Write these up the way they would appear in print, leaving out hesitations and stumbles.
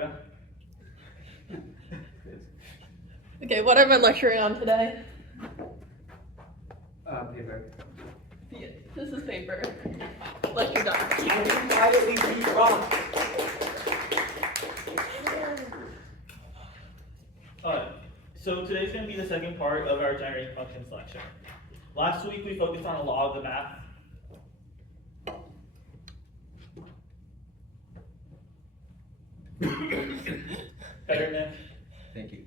Olga? Okay, what am I lecturing on today? Paper. Yeah, this is paper. Lecture done. Why did we beat wrong? Alright, so today's going to be the second part of our generating functions lecture. Last week we focused on a law of the math. Better, Nick? Thank you.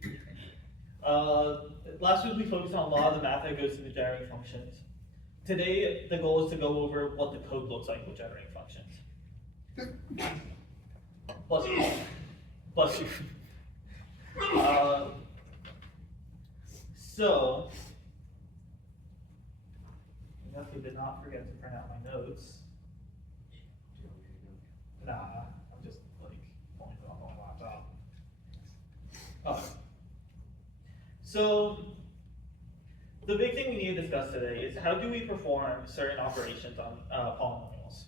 Last week we focused on a law of the math that goes into generating functions. Today the goal is to go over what the code looks like with generating functions. Bless you. Bless you. So, I definitely did not forget to print out my notes. Nah, I'm just like pulling it off on my laptop. So, the big thing we need to discuss today is how do we perform certain operations on polynomials.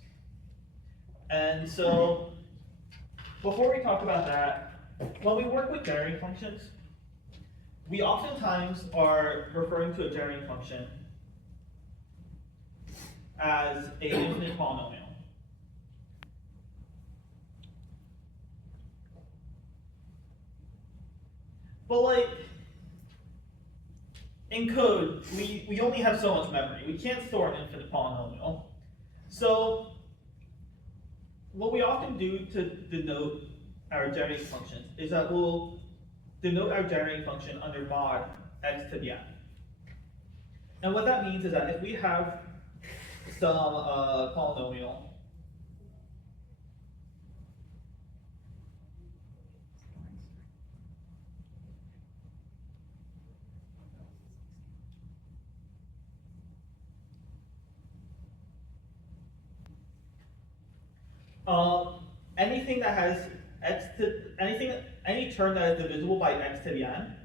And so, before we talk about that, when we work with generating functions, we oftentimes are referring to a generating function as an infinite polynomial. But like, in code, we only have so much memory. We can't store an infinite polynomial. So, what we often do to denote our generating functions is that we'll denote our generating function under mod x to the n. And what that means is that if we have some polynomial anything that has any term that is divisible by x to the n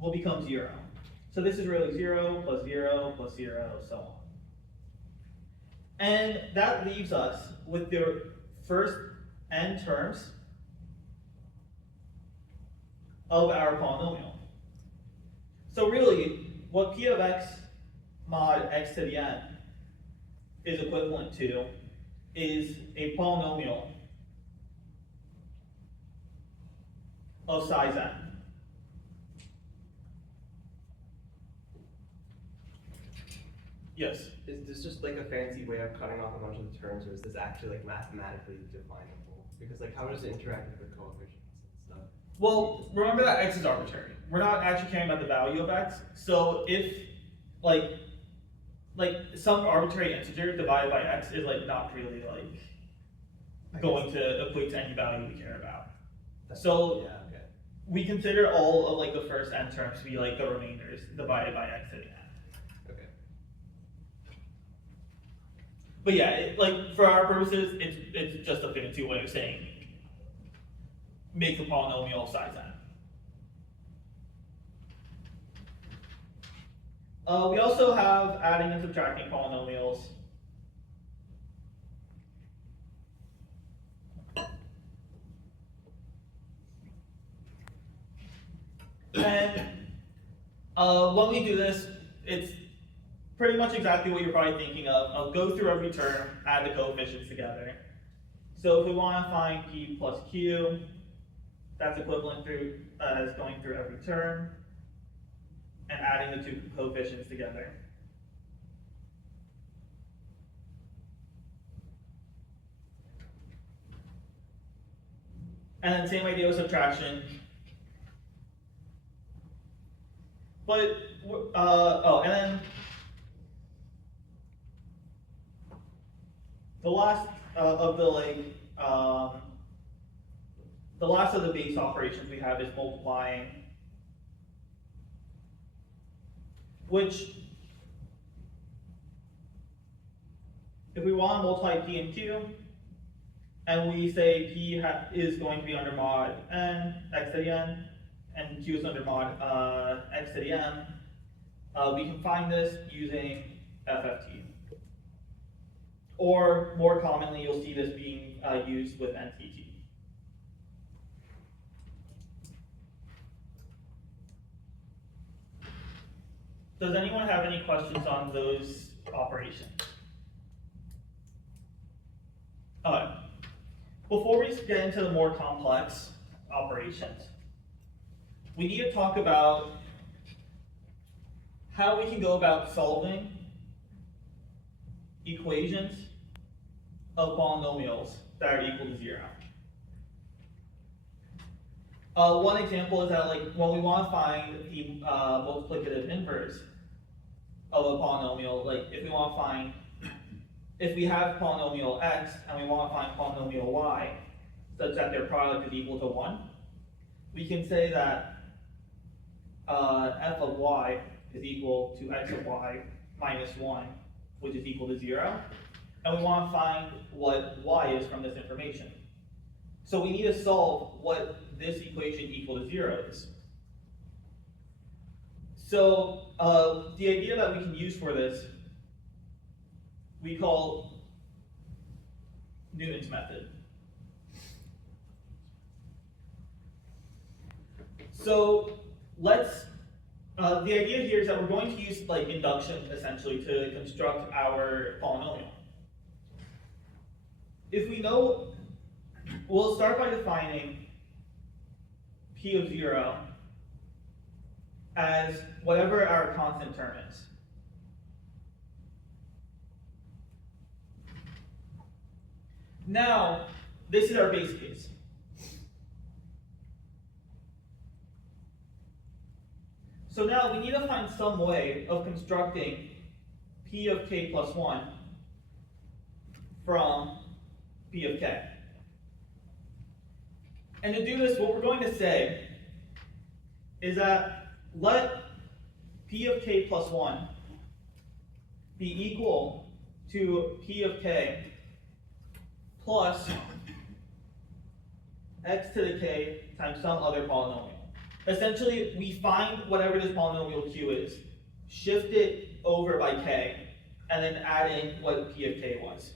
will become 0. So this is really 0 plus 0 plus 0, so on. And that leaves us with the first n terms of our polynomial. So really, what p of x mod x to the n is equivalent to is a polynomial of size n. Yes? Is this just like a fancy way of cutting off a bunch of the terms, or is this actually like mathematically definable? Because like, how does it interact with the coefficients and stuff? Well, remember that x is arbitrary. We're not actually caring about the value of x. So if like some arbitrary integer divided by x is like not really like going to equate to any value we care about. So yeah, okay. we consider all of like the first n terms to be like the remainders divided by x to the n. Okay. But yeah, like for our purposes, it's just a fancy way of saying make the polynomial of size n. We also have adding and subtracting polynomials. And when we do this, it's pretty much exactly what you're probably thinking of. I'll go through every term, add the coefficients together. So if we want to find p plus q, that's equivalent to as going through every term and adding the two coefficients together. And then same idea with subtraction. But, and then the last of the last of the base operations we have is multiplying, which if we want to multiply p and q, and we say p is going to be under mod n x to the n, and q is under mod x to the m, we can find this using FFT. Or more commonly, you'll see this being used with NTT. Does anyone have any questions on those operations? Alright, before we get into the more complex operations, we need to talk about how we can go about solving equations of polynomials that are equal to 0. One example is that, like, when we want to find the multiplicative inverse of a polynomial, like if we have polynomial x and we want to find polynomial y such that their product is equal to 1, we can say that f of y is equal to x of y minus 1, which is equal to 0, and we want to find what y is from this information. So we need to solve what this equation equal to 0 is. So the idea that we can use for this, we call Newton's method. So the idea here is that we're going to use like induction essentially to construct our polynomial. If we know, we'll start by defining p of 0 as whatever our constant term is. Now, this is our base case. So now we need to find some way of constructing p of k plus 1 from p of k. And to do this, what we're going to say is that let p of k plus 1 be equal to p of k plus x to the k times some other polynomial. Essentially, we find whatever this polynomial q is, shift it over by k, and then add in what p of k was.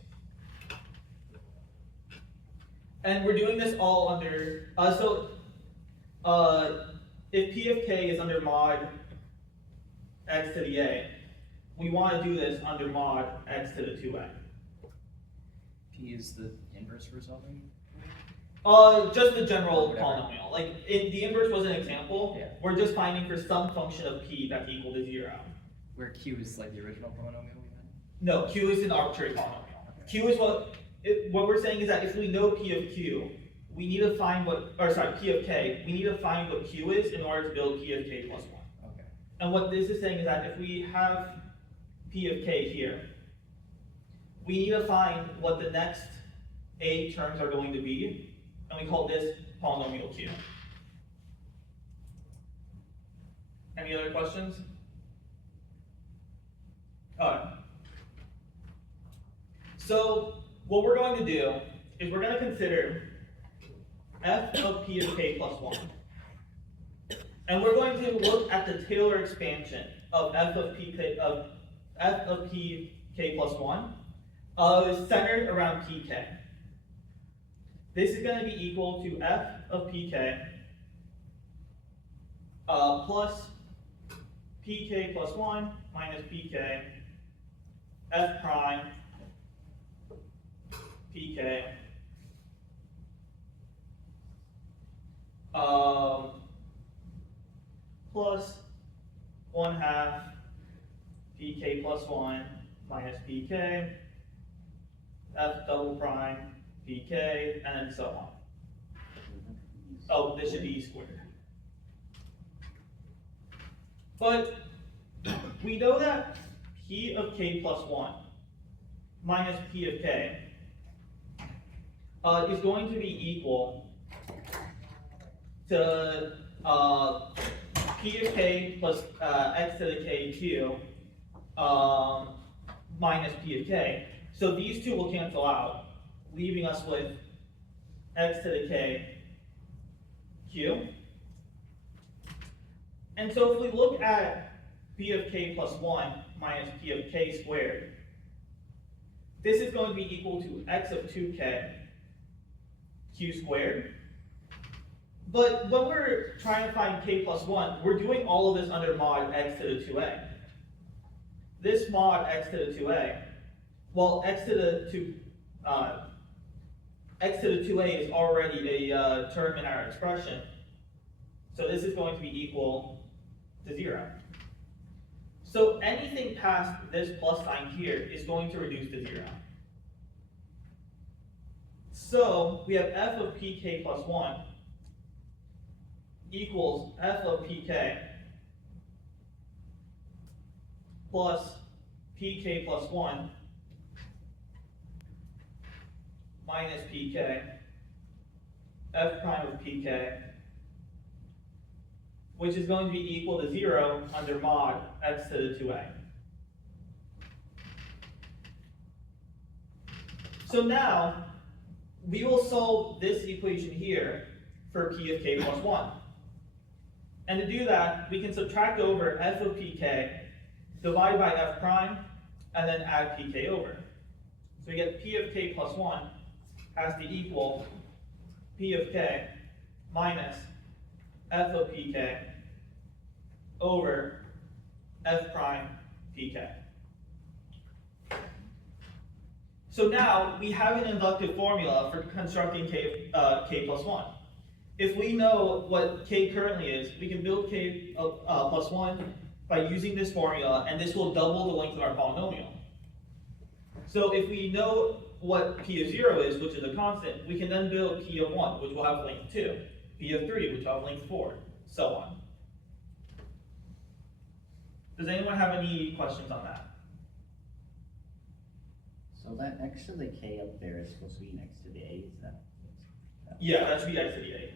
And we're doing this all under, if p of k is under mod x to the a, we want to do this under mod x to the 2a. P is the inverse for something? Just the general Whatever. polynomial. Like, the inverse was an example. Yeah. We're just finding for some function of p that's equal to 0. Where Q is like the original polynomial we had? No, q is an arbitrary polynomial. Q is what we're saying is that if we know p of q, we need to find p of k, we need to find what q is in order to build p of k plus 1. Okay. And what this is saying is that if we have p of k here, we need to find what the next a terms are going to be, and we call this polynomial q. Any other questions? Alright. So what we're going to do is we're going to consider f of p of k plus 1. And we're going to look at the Taylor expansion of f of pk plus 1 centered around pk. This is going to be equal to f of pk plus pk plus 1 minus pk f prime pk plus 1/2 pk plus 1 minus pk f double prime pk, and then so on. Oh, this should be e squared. But we know that p of k plus 1 minus p of k is going to be equal to p of k plus x to the k q minus p of k. So these two will cancel out, leaving us with x to the k q. And so if we look at p of k plus 1 minus p of k squared, this is going to be equal to x of 2k q squared. But when we're trying to find k plus 1, we're doing all of this under mod x to the 2a. this mod x to the 2a, well, x to the 2a is already a term in our expression, so this is going to be equal to 0. So anything past this plus sign here is going to reduce to 0. So we have f of pk plus 1 equals f of pk plus pk plus 1 minus pk f prime of pk, which is going to be equal to 0 under mod x to the 2a. So now, we will solve this equation here for p of k plus 1. And to do that, we can subtract over f of pk, divide by f prime, and then add pk over. So we get p of k plus 1 has to equal p of k minus f of pk over f prime pk. So now we have an inductive formula for constructing k plus 1. If we know what k currently is, we can build k plus 1 by using this formula, and this will double the length of our polynomial. So if we know what p of 0 is, which is a constant, we can then build p of 1, which will have length 2, p of 3, which will have length 4, so on. Does anyone have any questions on that? So that next to the k up there is supposed to be next to the a, is that? Yeah, that should be x to the 8.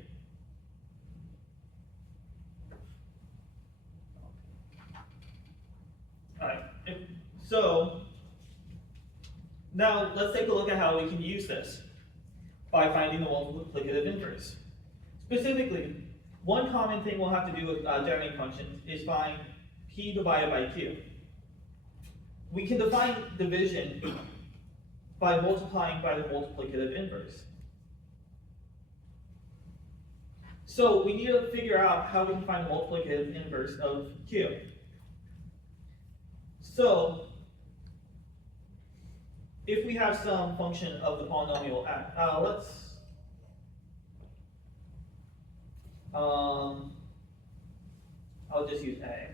Alright, so now let's take a look at how we can use this by finding the multiplicative inverse. Specifically, one common thing we'll have to do with generating functions is find p divided by q. We can define division by multiplying by the multiplicative inverse. So we need to figure out how we can find the multiplicative inverse of q. So if we have some function of the polynomial x, I'll just use a.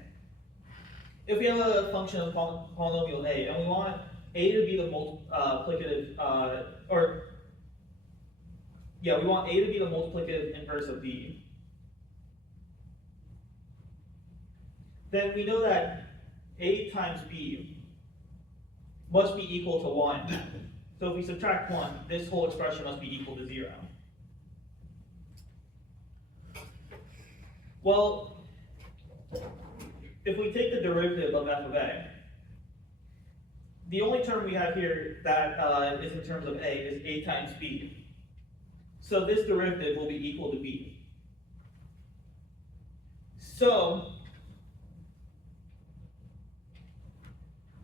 If we have a function of polynomial a, and we want a to be the multiplicative, we want a to be the multiplicative inverse of b, then we know that a times b must be equal to 1. So if we subtract 1, this whole expression must be equal to 0. Well, if we take the derivative of f of a, the only term we have here that is in terms of a is a times b. So this derivative will be equal to b. So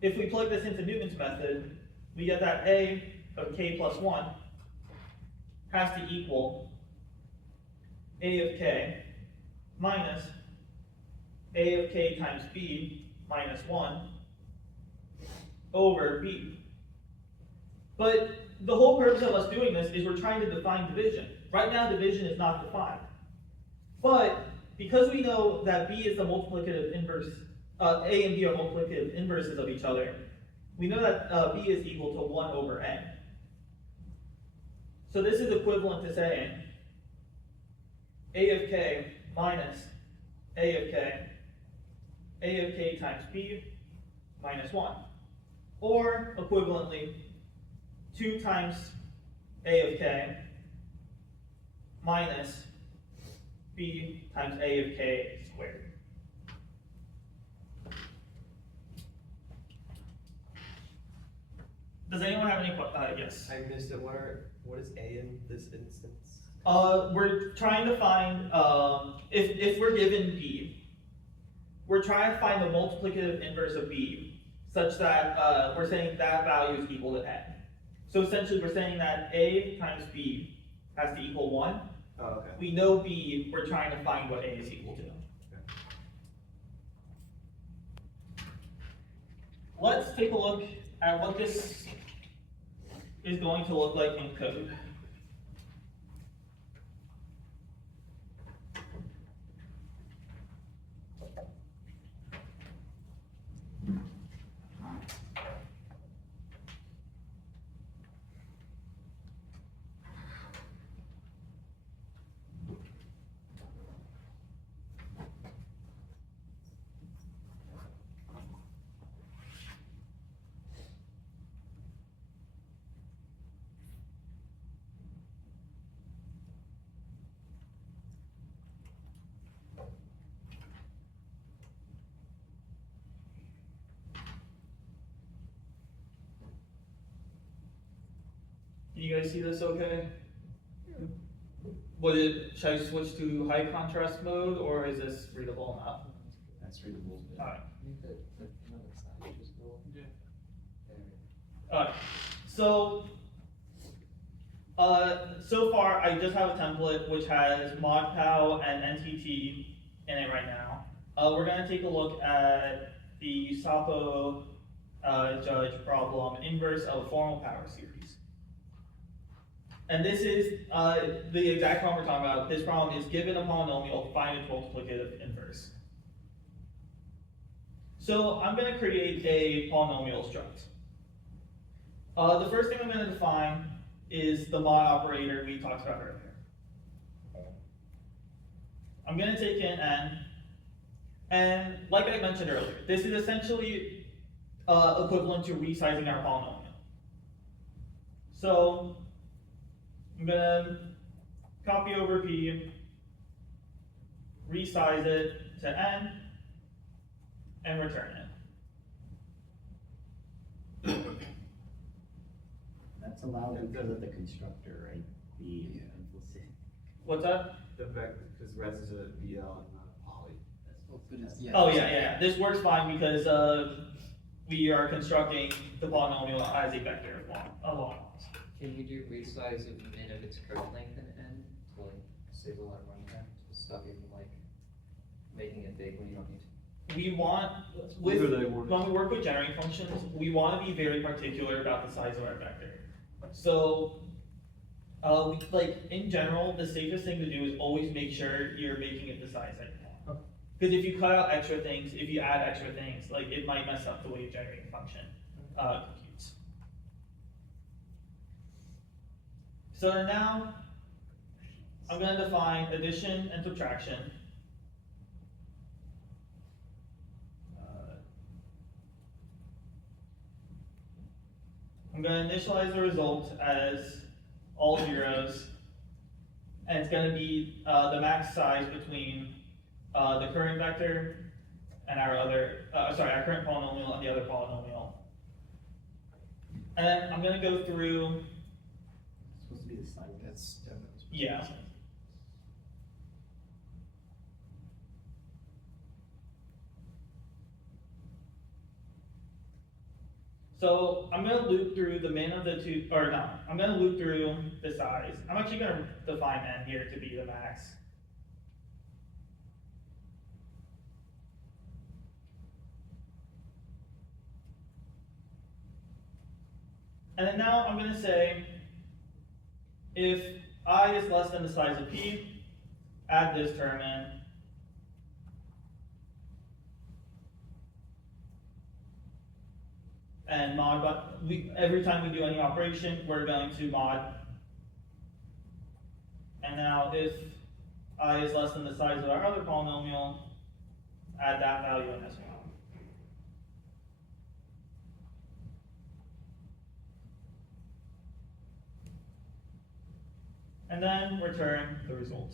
if we plug this into Newton's method, we get that a of k plus 1 has to equal a of k minus a of k times b minus 1 over b. But the whole purpose of us doing this is we're trying to define division. Right now, division is not defined. But because we know that b is the multiplicative inverse, a and b are multiplicative inverses of each other, we know that b is equal to 1 over a. So this is equivalent to saying a of k minus a of k times b minus 1. Or, equivalently, 2 times a of k minus b times a of k squared. Does anyone have any questions? Yes. I missed it. What is a in this instance? We're trying to find, if we're given b, we're trying to find the multiplicative inverse of b, such that we're saying that value is equal to a. So essentially we're saying that a times b has to equal 1. Oh, okay. We know b, we're trying to find what a is equal to. let's take a look at what this is going to look like in code. Can you guys see this okay? Should I switch to high contrast mode, or is this readable enough? That's readable. Alright. Yeah. Alright, so, so far I just have a template which has ModPow and NTT in it right now. We're gonna take a look at the SAPO judge problem inverse of formal power series. And this is the exact problem we're talking about. This problem is given a polynomial, find its multiplicative inverse. So I'm gonna create a polynomial struct. The first thing I'm going to define is the mod operator we talked about earlier. I'm going to take in n, and like I mentioned earlier, this is essentially equivalent to resizing our polynomial. So I'm going to copy over p, resize it to n, and return it. That's allowed because of the constructor, right? The implicit. What's that? The vector, because res is a VL and not a poly. Oh yeah. This works fine because we are constructing the polynomial as a vector along lines. Can you do resize of min of its code length in n to like save a lot of runtime to stop you from like making it big when you don't need to? We want, when we work with generating functions, we want to be very particular about the size of our vector. So, like in general, the safest thing to do is always make sure you're making it the size that you want. Because if you cut out extra things, if you add extra things, like it might mess up the way a generating function computes. So now, I'm going to define addition and subtraction. I'm going to initialize the result as all zeros, and it's going to be the max size between the current vector and our current polynomial and the other polynomial. And then I'm going to go through. It's supposed to be the size. That's definitely. Yeah. So I'm going to loop through the min of the two, or no, I'm going to loop through the size. I'm actually going to define n here to be the max. And then now I'm going to say, if I is less than the size of p, add this term in. And mod, but every time we do any operation, we're going to mod. And now if I is less than the size of our other polynomial, add that value in as well. And then return the result.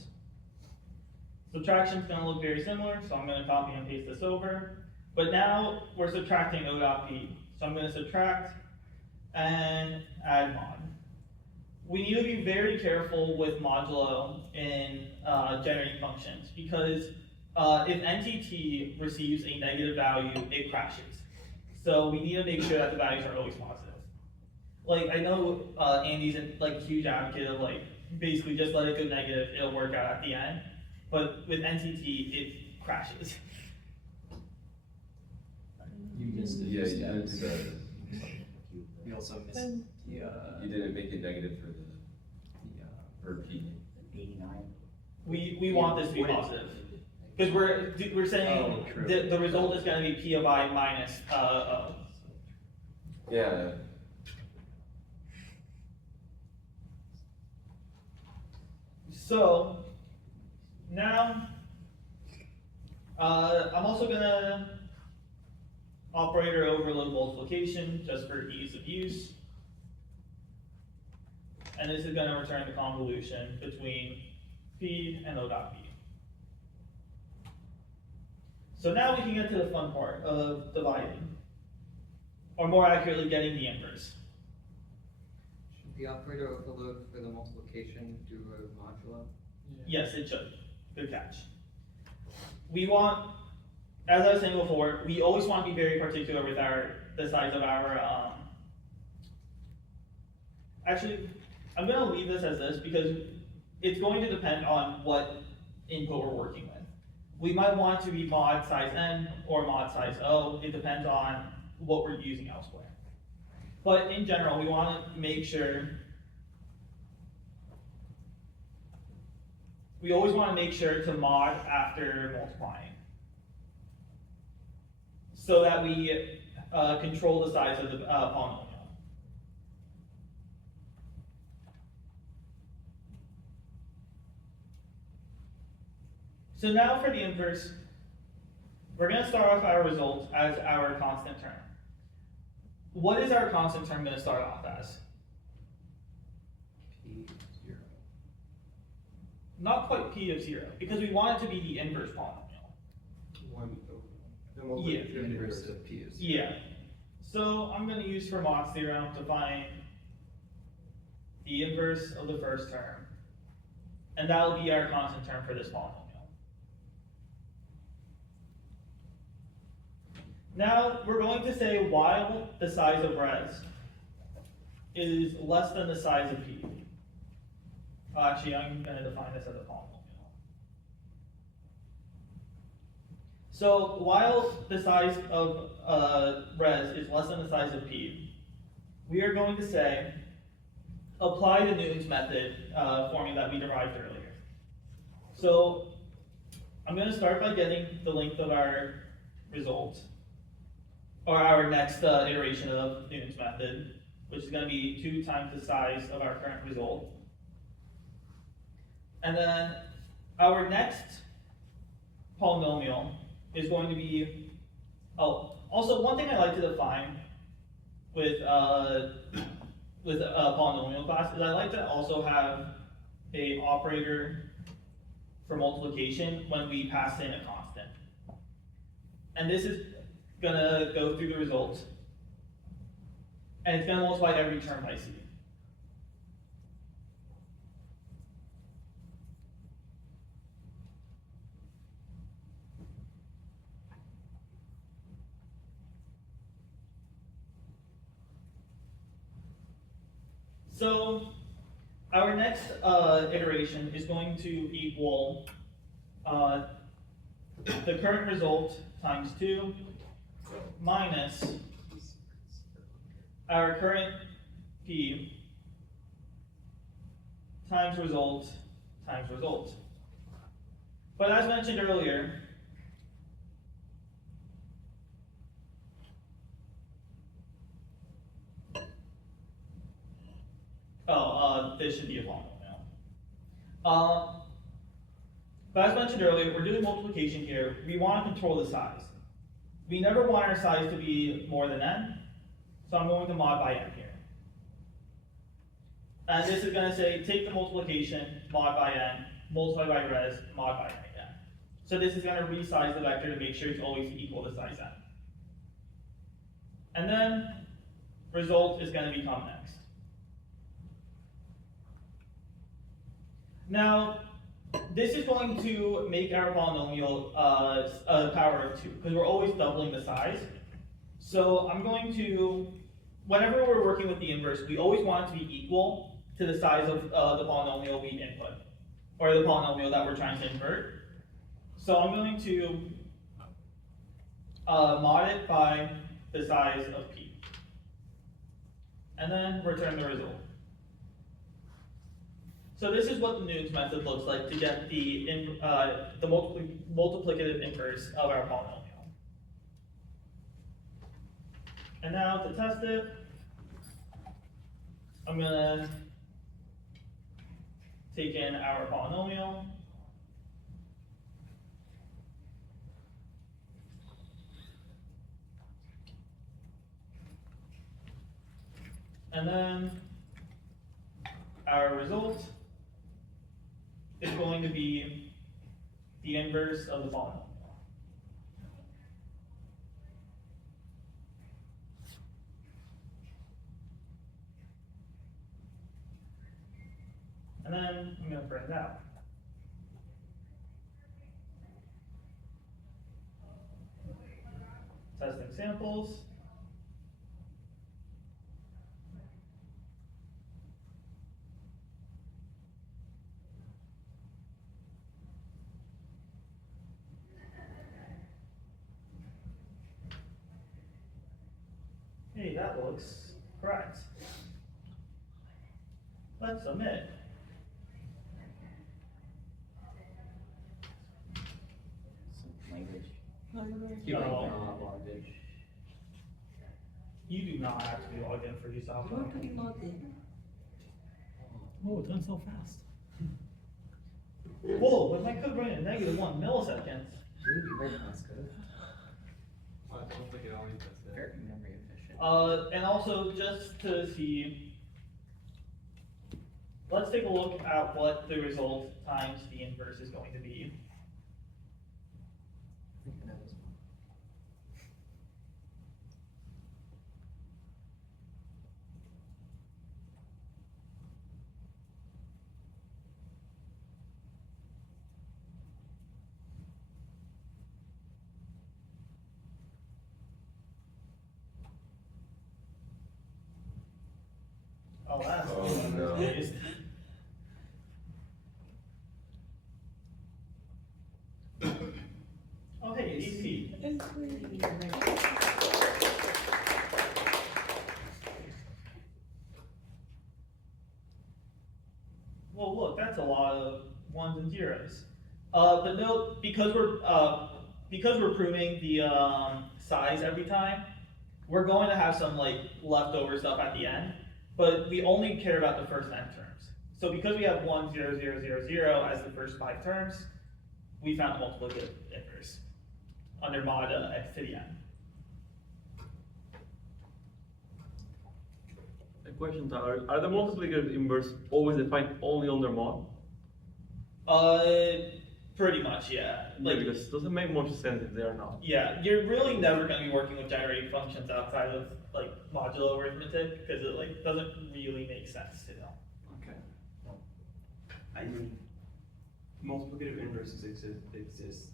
Subtraction is going to look very similar, so I'm going to copy and paste this over. But now we're subtracting O dot P. So I'm going to subtract and add mod. We need to be very careful with modulo in generating functions because if NTT receives a negative value, it crashes. So we need to make sure that the values are always positive. Like I know Andy's a huge advocate of basically just let it go negative, it'll work out at the end. But with NTT, it crashes. You missed it. Yeah, you didn't do steps. the, We also missed the, you didn't make it negative for for P. 89. We want this to be positive. Because we're saying Oh, true. the result is gonna be P of I minus, O. Yeah, So, now, I'm also gonna operator overload multiplication just for ease of use. And this is gonna return the convolution between P and O dot P. So now we can get to the fun part of dividing, or more accurately, getting the inverse. Should the operator overload for the multiplication do a modulo? Yes, it should. Good catch. We want, as I was saying before, we always want to be very particular with the size of our, actually, I'm gonna leave this as this because it's going to depend on what input we're working with. We might want to be mod size n or mod size O, it depends on what we're using elsewhere. But in general, we want to make sure, we always want to make sure to mod after multiplying, so that we control the size of the polynomial. So now for the inverse, we're going to start off our result as our constant term. What is our constant term going to start off as? P0. Not quite P of 0, because we want it to be the inverse polynomial. One, the Yeah. multiplication The of the inverse inverse. of P is. Yeah. So I'm going to use Fermat's theorem to find the inverse of the first term. And that will be our constant term for this polynomial. Now, we're going to say while the size of res is less than the size of P. Actually, I'm going to define this as a polynomial. So while the size of res is less than the size of P, we are going to say, apply the Newton's method formula that we derived earlier. So I'm going to start by getting the length of our result, or our next iteration of Newton's method, which is going to be 2 times the size of our current result. And then our next polynomial is going to be, oh, also one thing I like to define with a polynomial class is I like to also have a operator for multiplication when we pass in a constant. And this is gonna go through the result, and it's gonna multiply every term by C. So our next iteration is going to equal the current result times 2 minus our current P times result times result. But as mentioned earlier, this should be a polynomial. But as mentioned earlier, we're doing multiplication here. We want to control the size. We never want our size to be more than n, so I'm going to mod by n here. And this is going to say, take the multiplication, mod by n, multiply by res, mod by n again. So this is going to resize the vector to make sure it's always equal to size n. And then, result is going to become next. Now, this is going to make our polynomial a power of 2, because we're always doubling the size. So I'm going to, whenever we're working with the inverse, we always want it to be equal to the size of the polynomial we input, or the polynomial that we're trying to invert. So I'm going to mod it by the size of p. And then return the result. So this is what the Newton's method looks like to get the multiplicative inverse of our polynomial. And now to test it, I'm gonna take in our polynomial. And then our result is going to be the inverse of the polynomial. And then I'm going to print it out. Testing samples. Hey, that looks correct. Let's submit. Some language. No, Bondage. you do not have to be logged in for these software. Oh, it's done so fast. Whoa, but my code ran at -1 milliseconds. Really, very fast code. I don't think it always does that. Very memory efficient. And also, just to see, let's take a look at what the result times the inverse is going to be. I think I know this one. Oh, that's Oh, no. pleased. Oh, hey, easy. Well, look, that's a lot of ones and zeros. But note, because we're proving the size every time, we're going to have some like leftover stuff at the end. But we only care about the first n terms. So because we have 1, 0, 0, 0, 0 as the first 5 terms, we found the multiplicative inverse under mod x to the n. A question, Tyler. Are the multiplicative inverse always defined only under mod? Pretty much, yeah. Like, Because it doesn't make much sense if they are not. yeah, you're really never going to be working with generating functions outside of like modulo arithmetic because it like doesn't really make sense to know. Okay. I mean, multiplicative inverses exist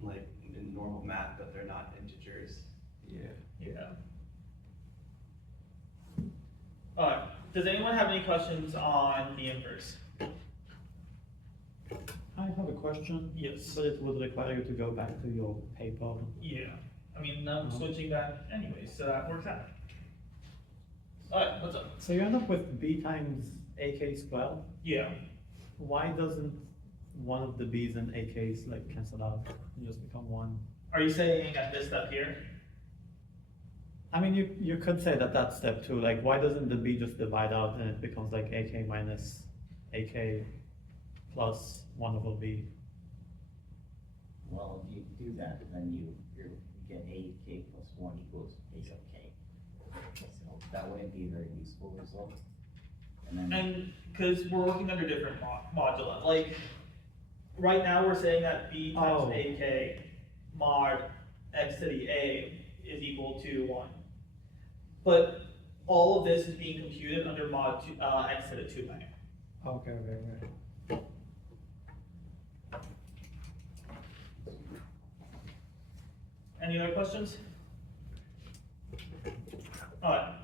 like in normal math, but they're not integers. Yeah. Yeah. Alright, does anyone have any questions on the inverse? I have a question. Yes. But it would require you to go back to your paper. Yeah, I mean, I'm switching back anyway, so that works out. Alright, what's up? So you end up with b times ak squared. Yeah, Why doesn't one of the b's and ak's like cancel out and just become one? are you saying at this step here? I mean, you could say that that's step two. Like, why doesn't the b just divide out and it becomes like ak minus ak plus 1 over b? Well, if you do that, then you get AK plus 1 equals A of K. So that wouldn't be a very useful result. And then, And, cause we're working under different modula, like, right now we're saying that b times Oh. ak mod x to the a is equal to 1. But all of this is being computed under mod x to the 2a. Okay, okay. Any other questions? Alright,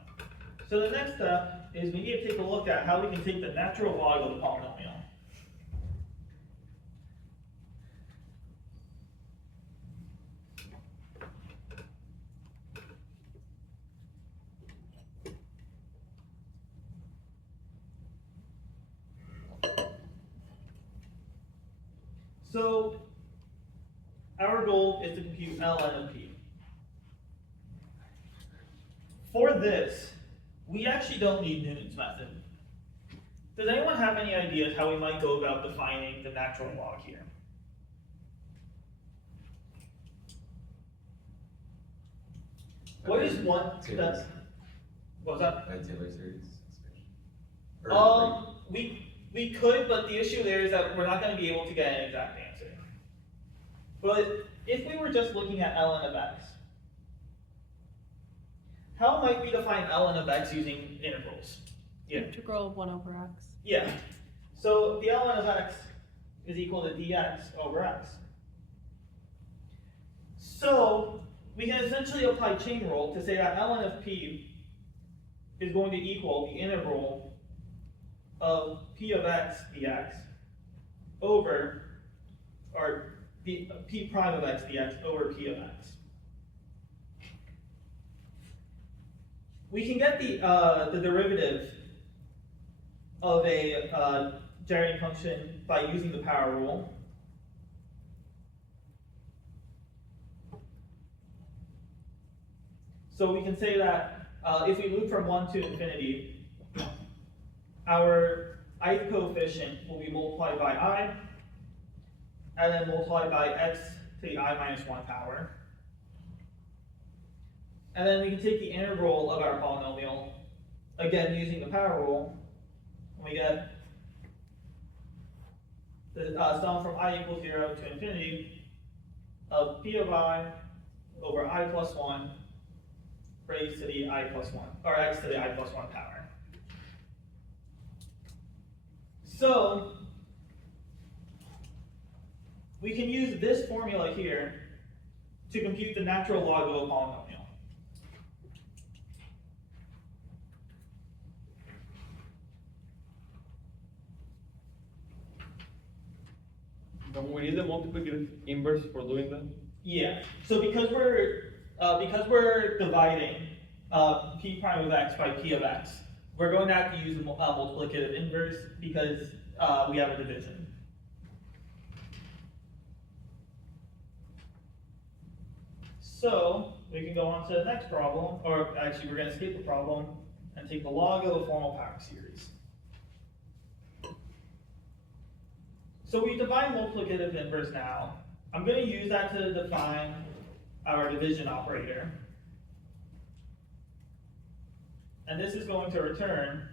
so the next step is we need to take a look at how we can take the natural log of the polynomial. So our goal is to compute ln of p. For this, we actually don't need Newton's method. Does anyone have any ideas how we might go about defining the natural log here? What is one, that's, what was that? By Taylor series expansion. Or We could, but the issue there is that we're not gonna be able to get an exact answer. But if we were just looking at ln of x, how might we define ln of x using integrals? Yeah. Integral of 1 over x. Yeah. So the ln of x is equal to dx over x. So we can essentially apply chain rule to say that ln of p is going to equal the integral of p of x dx over, or the p prime of x dx over p of x. We can get the derivative of a generating function by using the power rule. So we can say that if we move from 1 to infinity, our ith coefficient will be multiplied by I, and then multiplied by x to the I minus 1 power. And then we can take the integral of our polynomial, again using the power rule, and we get the sum from I equals 0 to infinity of p of I over I plus 1 raised to the I plus 1, or x to the I plus 1 power. So we can use this formula here to compute the natural log of a polynomial. Then we need the multiplicative inverse for doing that. Yeah. So because we're dividing p prime of x by p of x, we're going to have to use a multiplicative inverse because we have a division. So we can go on to the next problem, or actually we're going to skip the problem and take the log of a formal power series. So we define multiplicative inverse now. I'm going to use that to define our division operator. And this is going to return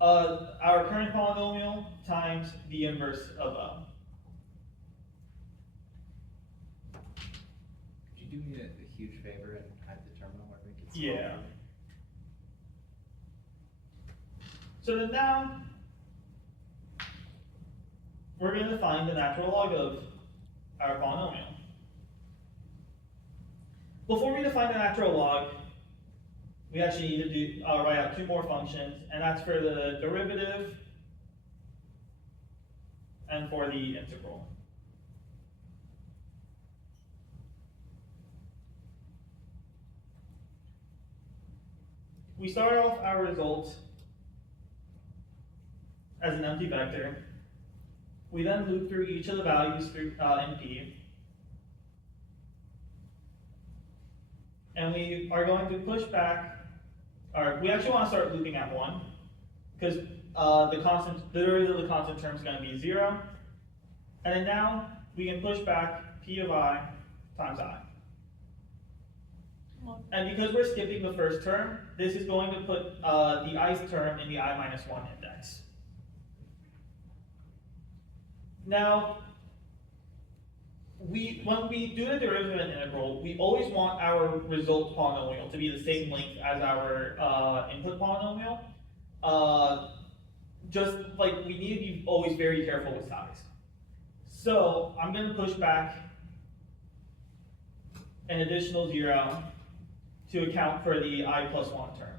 our current polynomial times the inverse of O. Could you do me a huge favor and hide the terminal or make it Yeah. smaller? So then now, we're going to find the natural log of our polynomial. Before we define the natural log, we actually need to do write out two more functions, and that's for the derivative and for the integral. We start off our result as an empty vector. We then loop through each of the values through in P. And we are going to push back, or we actually want to start looping at 1, because the derivative of the constant term is going to be 0. And then now we can push back P of I times I. And because we're skipping the first term, this is going to put the ith term in the I minus 1 index. Now, when we do the derivative and integral, we always want our result polynomial to be the same length as our input polynomial. Just like we need to be always very careful with size. So I'm going to push back an additional 0 to account for the I plus 1 term.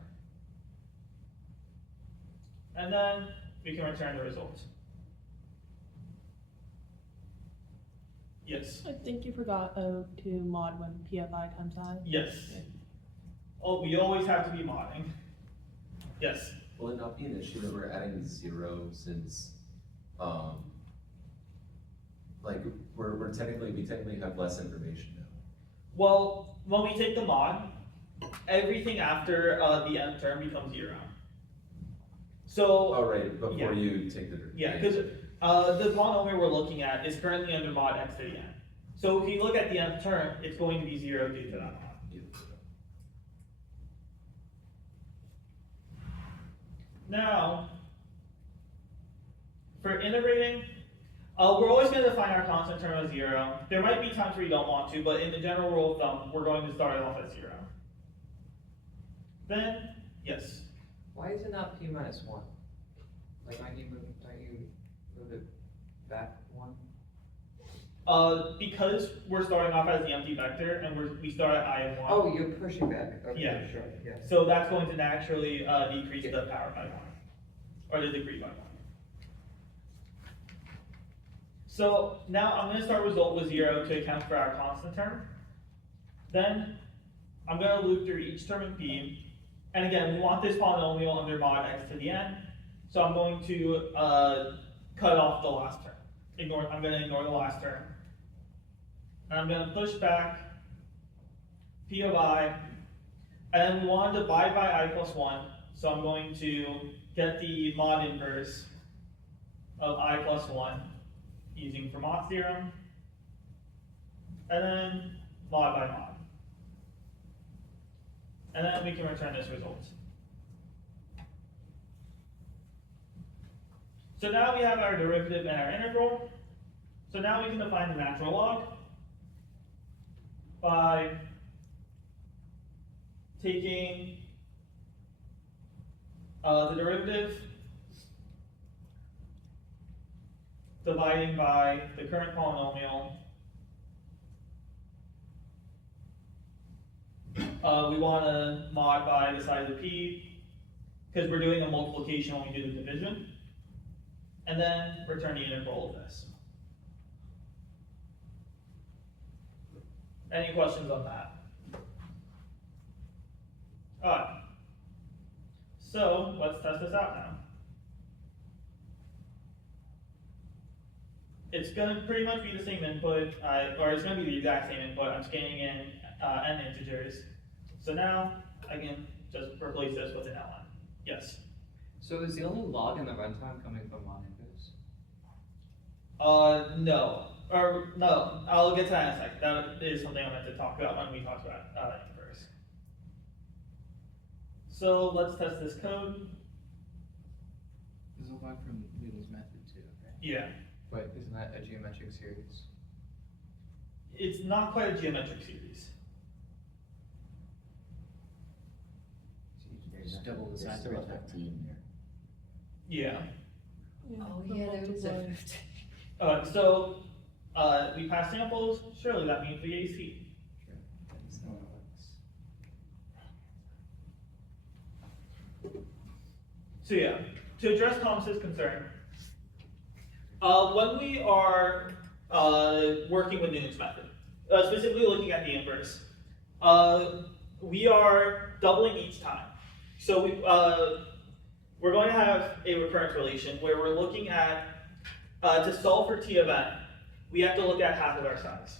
And then we can return the result. Yes. I think you forgot O to mod when P of I times I. Yes. Oh, we always have to be modding. Yes. Will it not be an issue that we're adding 0 since, like, we technically have less information now? Well, when we take the mod, everything after the nth term becomes 0. So, Oh, right, before Yeah. you take the. yeah, because the polynomial we're looking at is currently under mod x to the n. So if you look at the nth term, it's going to be 0 due to that mod. Now, for integrating, we're always going to define our constant term as 0. There might be times where you don't want to, but in the general rule of thumb, we're going to start it off at 0. Then, yes. Why is it not p minus 1? Like, don't you move it back 1? Because we're starting off as the empty vector, and we start at I of 1. Oh, you're pushing back. Okay, Yeah. sure, yeah. So that's going to naturally decrease the power by 1, or the degree by 1. So now I'm going to start result with 0 to account for our constant term. Then I'm going to loop through each term in P. And again, we want this polynomial under mod x to the n. So I'm going to cut off the last term. I'm going to ignore the last term. And I'm going to push back P of I. And then we want to divide by I plus 1. So I'm going to get the mod inverse of I plus 1 using Fermat's theorem. And then mod by mod. And then we can return this result. So now we have our derivative and our integral. So now we can define the natural log by taking the derivative, dividing by the current polynomial. We want to mod by the size of p, because we're doing a multiplication when we do the division. And then return the integral of this. Any questions on that? Alright. So let's test this out now. It's going to pretty much be the same input, or it's going to be the exact same input. I'm scanning in n integers. So now I can just replace this with an ln. Yes. So is the only log in the runtime coming from mod inputs? No. Or no, I'll get to that in a second. That is something I meant to talk about when we talked about inverse. So let's test this code. There's a log from Newton's method too, right? Yeah. But isn't that a geometric series? It's not quite a geometric series. There's Just double the there's size still of a it. 15 there. Yeah. Oh, yeah, there was a 50. So we pass samples. Surely that means the AC. Sure. That's not what it looks. So yeah, to address Thomas's concern, when we are working with Newton's method, specifically looking at the inverse, we are doubling each time. So we're going to have a recurrence relation where we're looking at, to solve for t of n, we have to look at half of our size.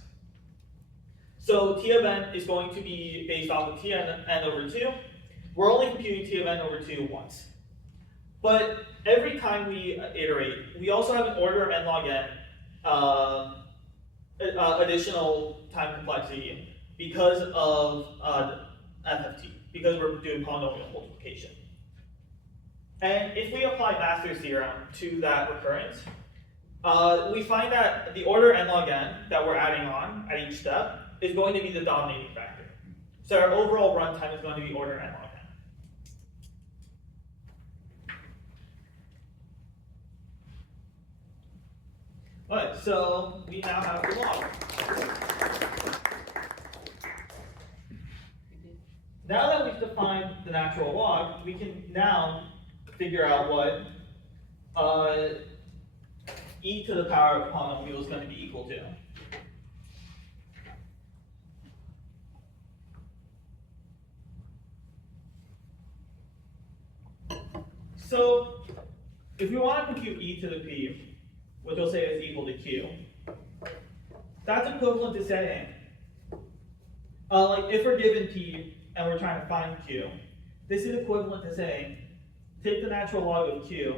So t of n is going to be based off of t n over 2. We're only computing t of n over 2 once. But every time we iterate, we also have an order of n log n additional time complexity because of FFT, because we're doing polynomial multiplication. And if we apply Master's theorem to that recurrence, we find that the order n log n that we're adding on at each step is going to be the dominating factor. So our overall runtime is going to be order n log n. Alright, so we now have the log. Now that we've defined the natural log, we can now figure out what e to the power of polynomial is going to be equal to. So, if we want to compute e to the p, which we'll say is equal to q, that's equivalent to saying, like if we're given p and we're trying to find q, this is equivalent to saying, take the natural log of q,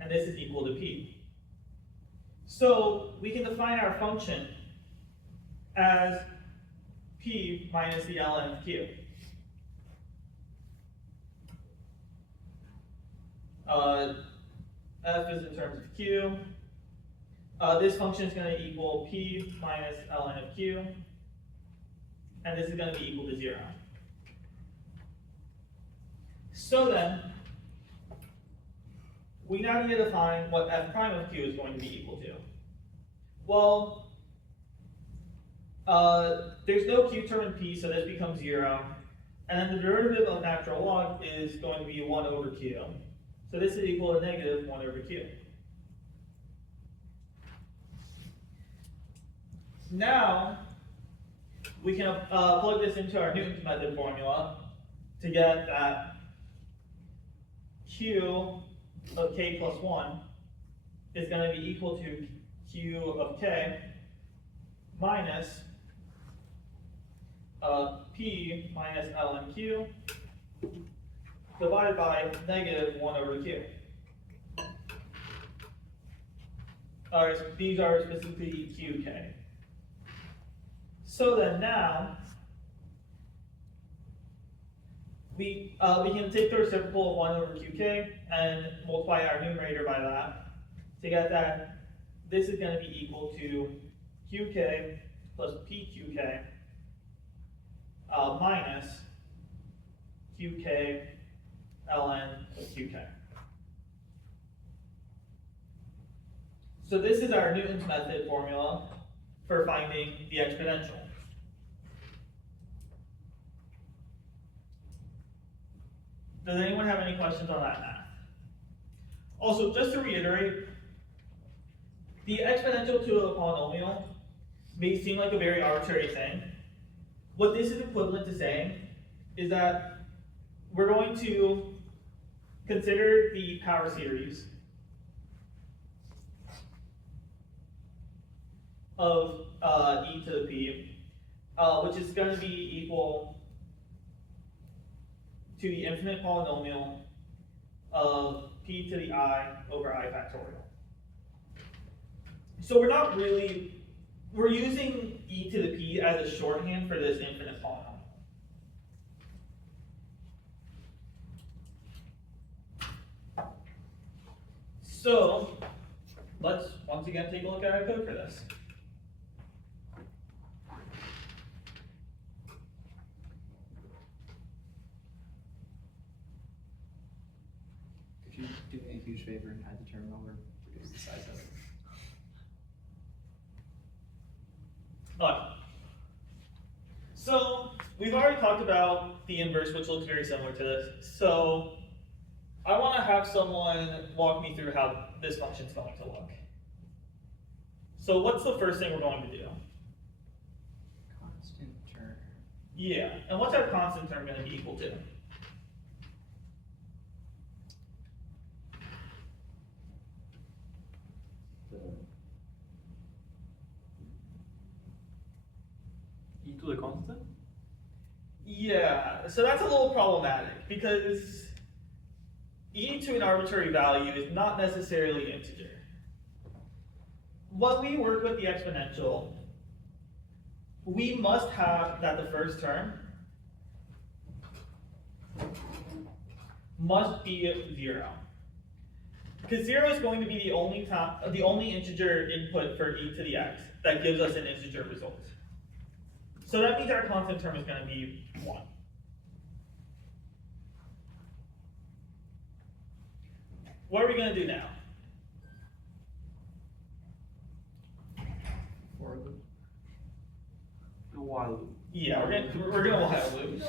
and this is equal to p. So we can define our function as p minus the ln of q. F is in terms of q. This function is going to equal p minus ln of q, and this is going to be equal to 0. So then, we now need to define what f prime of q is going to be equal to. Well, there's no q term in p, so this becomes 0. And then the derivative of natural log is going to be 1 over q. So this is equal to negative 1 over q. Now, we can plug this into our Newton's method formula to get that q of k plus 1 is going to be equal to q of k minus p minus ln q divided by negative 1 over q. Alright, so these are specifically qk. So then now, we can take the reciprocal of 1 over qk and multiply our numerator by that to get that this is going to be equal to qk plus pqk minus qk ln of qk. So this is our Newton's method formula for finding the exponential. Does anyone have any questions on that math? Also, just to reiterate, the exponential to a polynomial may seem like a very arbitrary thing. What this is equivalent to saying is that we're going to consider the power series of e to the p, which is going to be equal to the infinite polynomial of p to the I over I factorial. So we're using e to the p as a shorthand for this infinite polynomial. So let's once again take a look at our code for this. Could you do me a huge favor and hide the terminal or reduce the size of it? Alright. So we've already talked about the inverse, which looks very similar to this. So I want to have someone walk me through how this function is going to look. So what's the first thing we're going to do? Constant term. Yeah, and what's our constant term going to be equal to? E to the constant? Yeah, so that's a little problematic because e to an arbitrary value is not necessarily integer. When we work with the exponential, we must have that the first term must be 0. Because 0 is going to be the only integer input for e to the x that gives us an integer result. So that means our constant term is going to be 1. What are we going to do now? For loop. The while loop. Yeah, we're gonna while loop.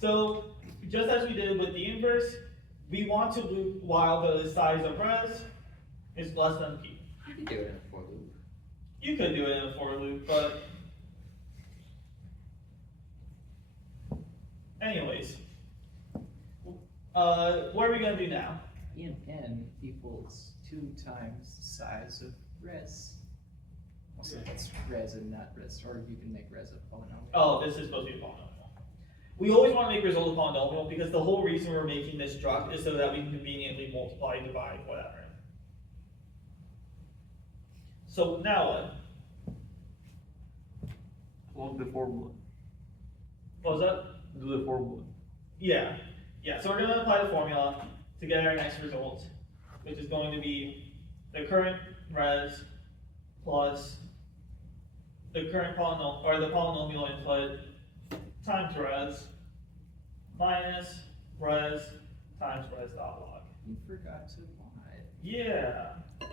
So just as we did with the inverse, we want to loop while the size of res is less than p. You can do it in a for loop. You could do it in a for loop, but what are we gonna do now? n equals 2 times the size of res. Also, that's res and not res, or you can make res a polynomial. Oh, this is supposed to be a polynomial. We always want to make result a polynomial because the whole reason we're making this struct is so that we can conveniently multiply, divide, whatever. So now what? Log the formula. What was that? Do the formula. Yeah. Yeah, so we're gonna apply the formula to get our next result, which is going to be the current res plus the current polynomial, or the polynomial input times res minus res times res dot log. You forgot to mod. Yeah,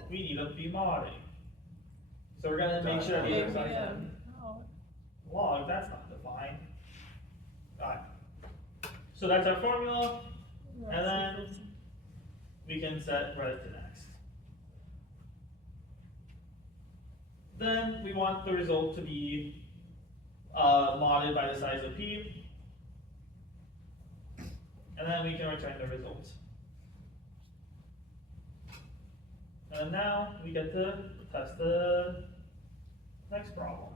we need to be modding. So we're gonna make sure the Yeah, other side's yeah. on log, that's not defined. Alright. So that's our formula, and then we can set res to next. Then we want the result to be modded by the size of p, and then we can return the result. And now we get to test the next problem.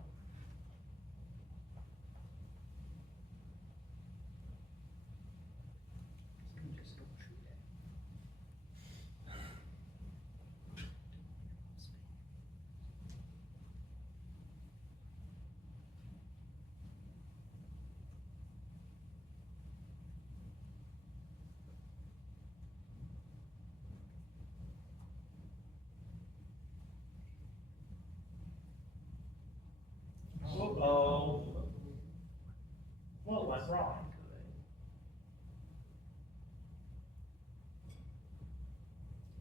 Uh-oh. What went wrong?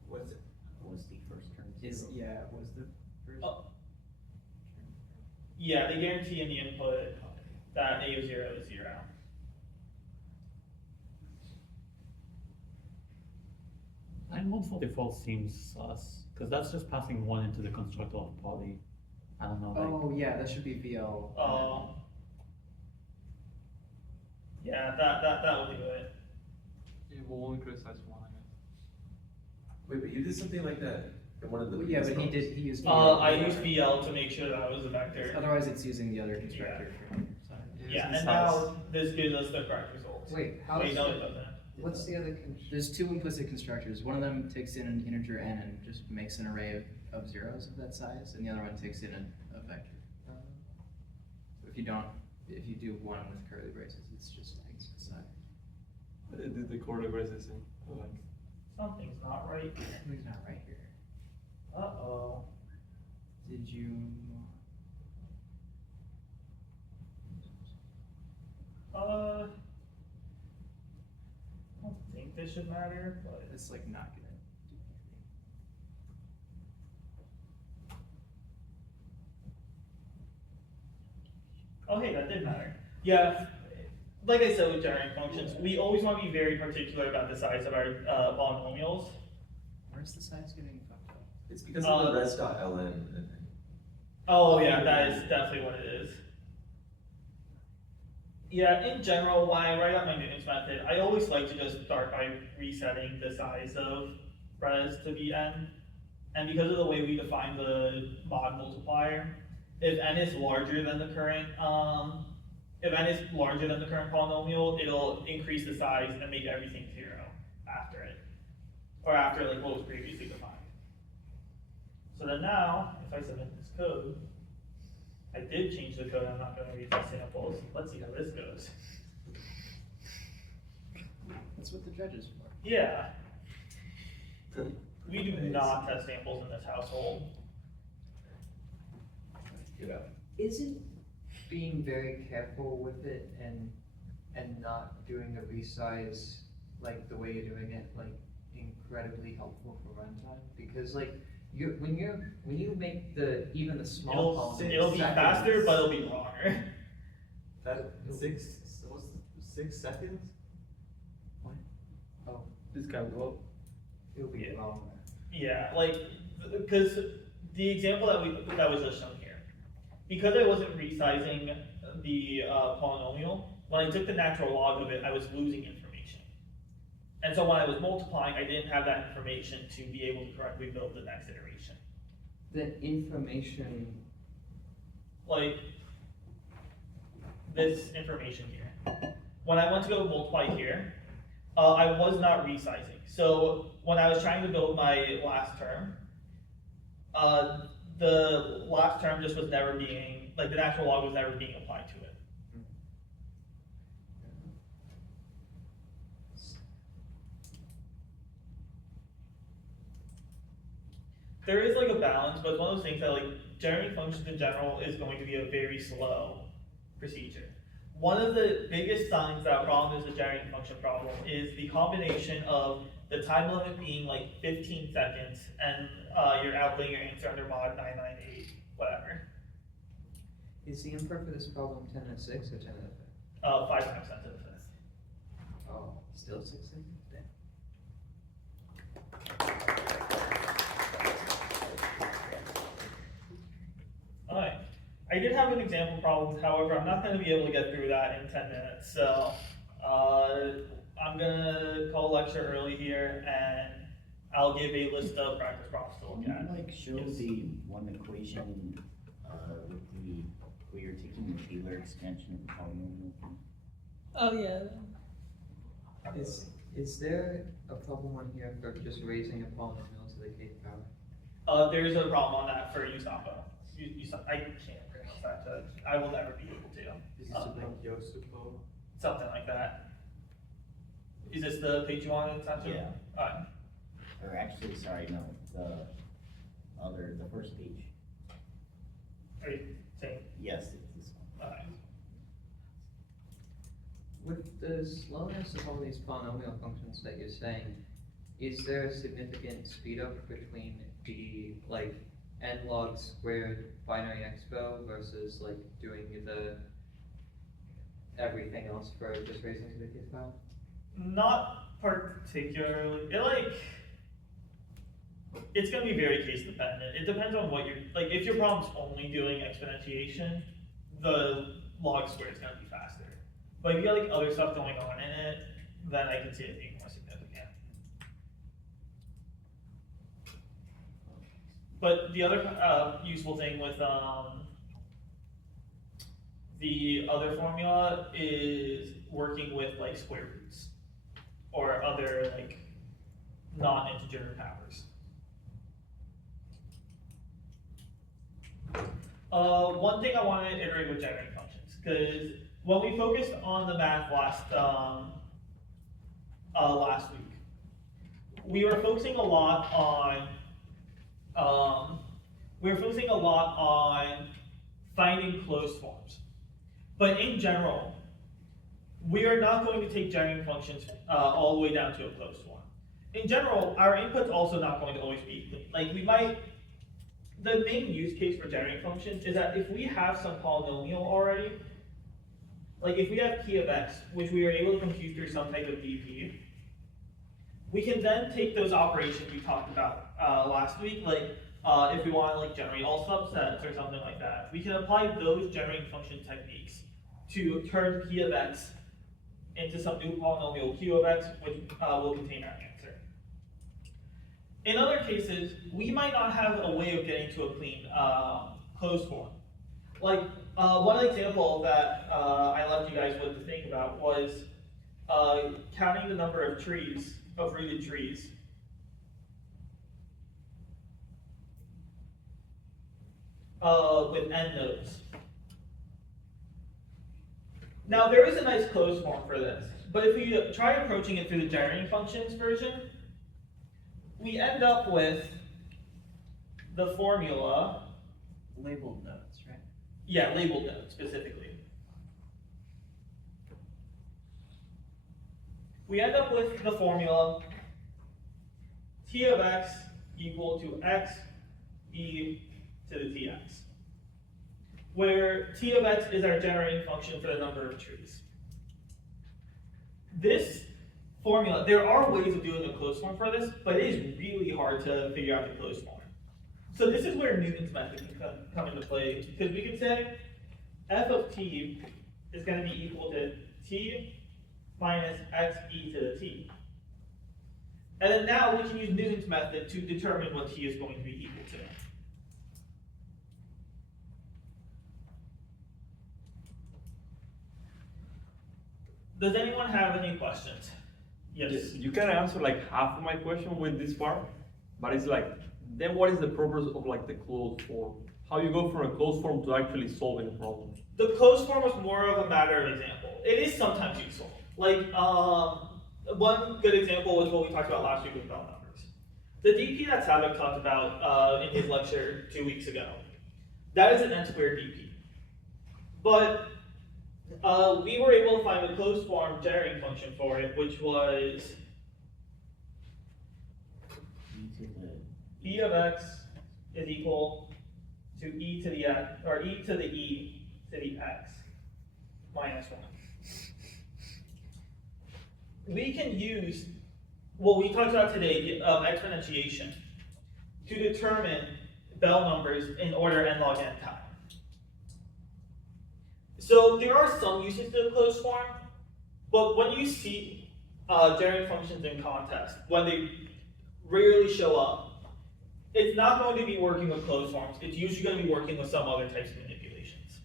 What's the first term? Is, zero? yeah, was the first. Oh. Yeah, they guarantee in the input that a of 0 is 0. And 144 seems sus, because that's just passing 1 into the constructor of poly. I don't know, like. Oh, yeah, that should be VL. Yeah, that will do it. Yeah, we'll only criticize one, I guess. Wait, but you did something like that in one of the. Well, yeah, but previous he used. I used VL to make sure that was a vector. Otherwise, it's using the other constructor. Yeah, and now this gives us the correct result. Wait, how Wait, is no, it- it doesn't. what's the other There's 2 implicit constructors. One of them takes in an integer n and just makes an array of zeros of that size, and the other one takes in a vector. So if you do one with curly braces, it's just like the size. It did the quarter versus thing. Something's not right. Something's not right here. Uh-oh. Did you? I don't think this should matter, but It's like not gonna do anything. oh hey, that did matter. Yeah, like I said with generating functions, we always want to be very particular about the size of our polynomials. Where's the size getting fucked up? It's because of the res.ln. I think. Oh yeah, that is definitely what it is. Yeah, in general, when I write out my Newton's method, I always like to just start by resetting the size of res to be n. And because of the way we define the mod multiplier, if n is larger than the current polynomial, it'll increase the size and make everything 0 after it. Or after like what was previously defined. So then now, if I submit this code, I did change the code, I'm not gonna read the samples. Let's see how this goes. That's what the judge is for. Yeah. We do not test samples in this household. Get out. Isn't being very careful with it and not doing a resize like the way you're doing it like incredibly helpful for runtime? Because like when you make even the small It'll be faster, but it'll be wronger. That 6 seconds? Oh, This guy will. it'll be Yeah. longer. Yeah, like, because the example that was just shown here, because I wasn't resizing the polynomial, when I took the natural log of it, I was losing information. And so when I was multiplying, I didn't have that information to be able to correctly build the next iteration. The information, Like this information here. When I went to go multiply here, I was not resizing. So when I was trying to build my last term, the last term just was never being, like the natural log was never being applied to it. There is like a balance, but it's one of those things that like generating functions in general is going to be a very slow procedure. One of the biggest signs that a problem is a generating function problem is the combination of the time limit being like 15 seconds and you're outputting your answer under mod 998, whatever. is the input for this problem 10 to the 6 or 10 to the 5? 5 times 10 to the fifth. Oh, still 6 seconds? Damn. Alright, I did have an example problem, however, I'm not going to be able to get through that in 10 minutes, so I'm going to call lecture early here and I'll give a list of practice problems to look Can at. you like show Yes. the one equation, with the, where you're taking the Taylor extension of the polynomial? Oh, yeah. Is there a problem on here for just raising a polynomial to the kth power? There's a problem on that for USAPA. I can't pronounce that, I will never be able to. Is it something like Yosupo? Something like that. Is this the page you wanted, Sancho? Yeah. Alright, Or actually, sorry, no, the first page. are you saying, Yes, it's this one. alright. With the slowness of all these polynomial functions that you're saying, is there a significant speed up between the like n log squared binary expo versus like doing the everything else for just raising to the kth power? Not particularly. It's gonna be very case dependent. It depends on what you're, like, if your problem's only doing exponentiation, the log squared is gonna be faster. But if you got like other stuff going on in it, then I can see it being more significant. But the other useful thing with the other formula is working with like square roots or other like non-integer powers. One thing I want to iterate with generating functions, because when we focused on the math last week, we were focusing a lot on finding closed forms. But in general, we are not going to take generating functions all the way down to a closed form. In general, our input's also not going to always be clean. Like the main use case for generating functions is that if we have some polynomial already, like if we have p of x, which we are able to compute through some type of dp, we can then take those operations we talked about last week, like if we want to like generate all subsets or something like that, we can apply those generating function techniques to turn p of x into some new polynomial q of x, which will contain our answer. In other cases, we might not have a way of getting to a clean closed form. Like one example that I left you guys with to think about was counting the number of trees, of rooted trees. With n nodes. Now there is a nice closed form for this, but if we try approaching it through the generating functions version, we end up with the formula. Labeled nodes, right? Yeah, labeled nodes specifically. We end up with the formula t of x equal to x e to the tx, where t of x is our generating function for the number of trees. This formula, there are ways of doing a closed form for this, but it is really hard to figure out the closed form. So this is where Newton's method can come into play, because we could say f of t is going to be equal to t minus x e to the t. And then now we can use Newton's method to determine what t is going to be equal to. Does anyone have any questions? Yes. You can answer like half of my question with this part, but it's like, then what is the purpose of like the closed form? How you go from a closed form to actually solving a problem? The closed form was more of a matter of example. It is sometimes useful. Like, one good example was what we talked about last week with Bell numbers. The dp that Savik talked about in his lecture 2 weeks ago, that is an n squared dp. But we were able to find the closed form generating function for it, which was e of x is equal to e to the x, or e to the e to the x minus 1. We can use what we talked about today, exponentiation, to determine Bell numbers in order n log n time. So there are some uses to the closed form, but when you see generating functions in context, when they rarely show up, it's not going to be working with closed forms. It's usually going to be working with some other types of manipulations.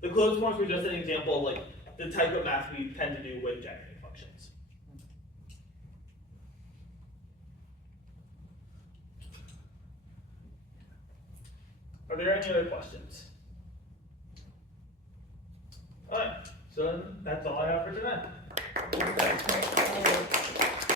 The closed forms were just an example of like the type of math we tend to do with generating functions. Are there any other questions? All right, so that's all I have for tonight.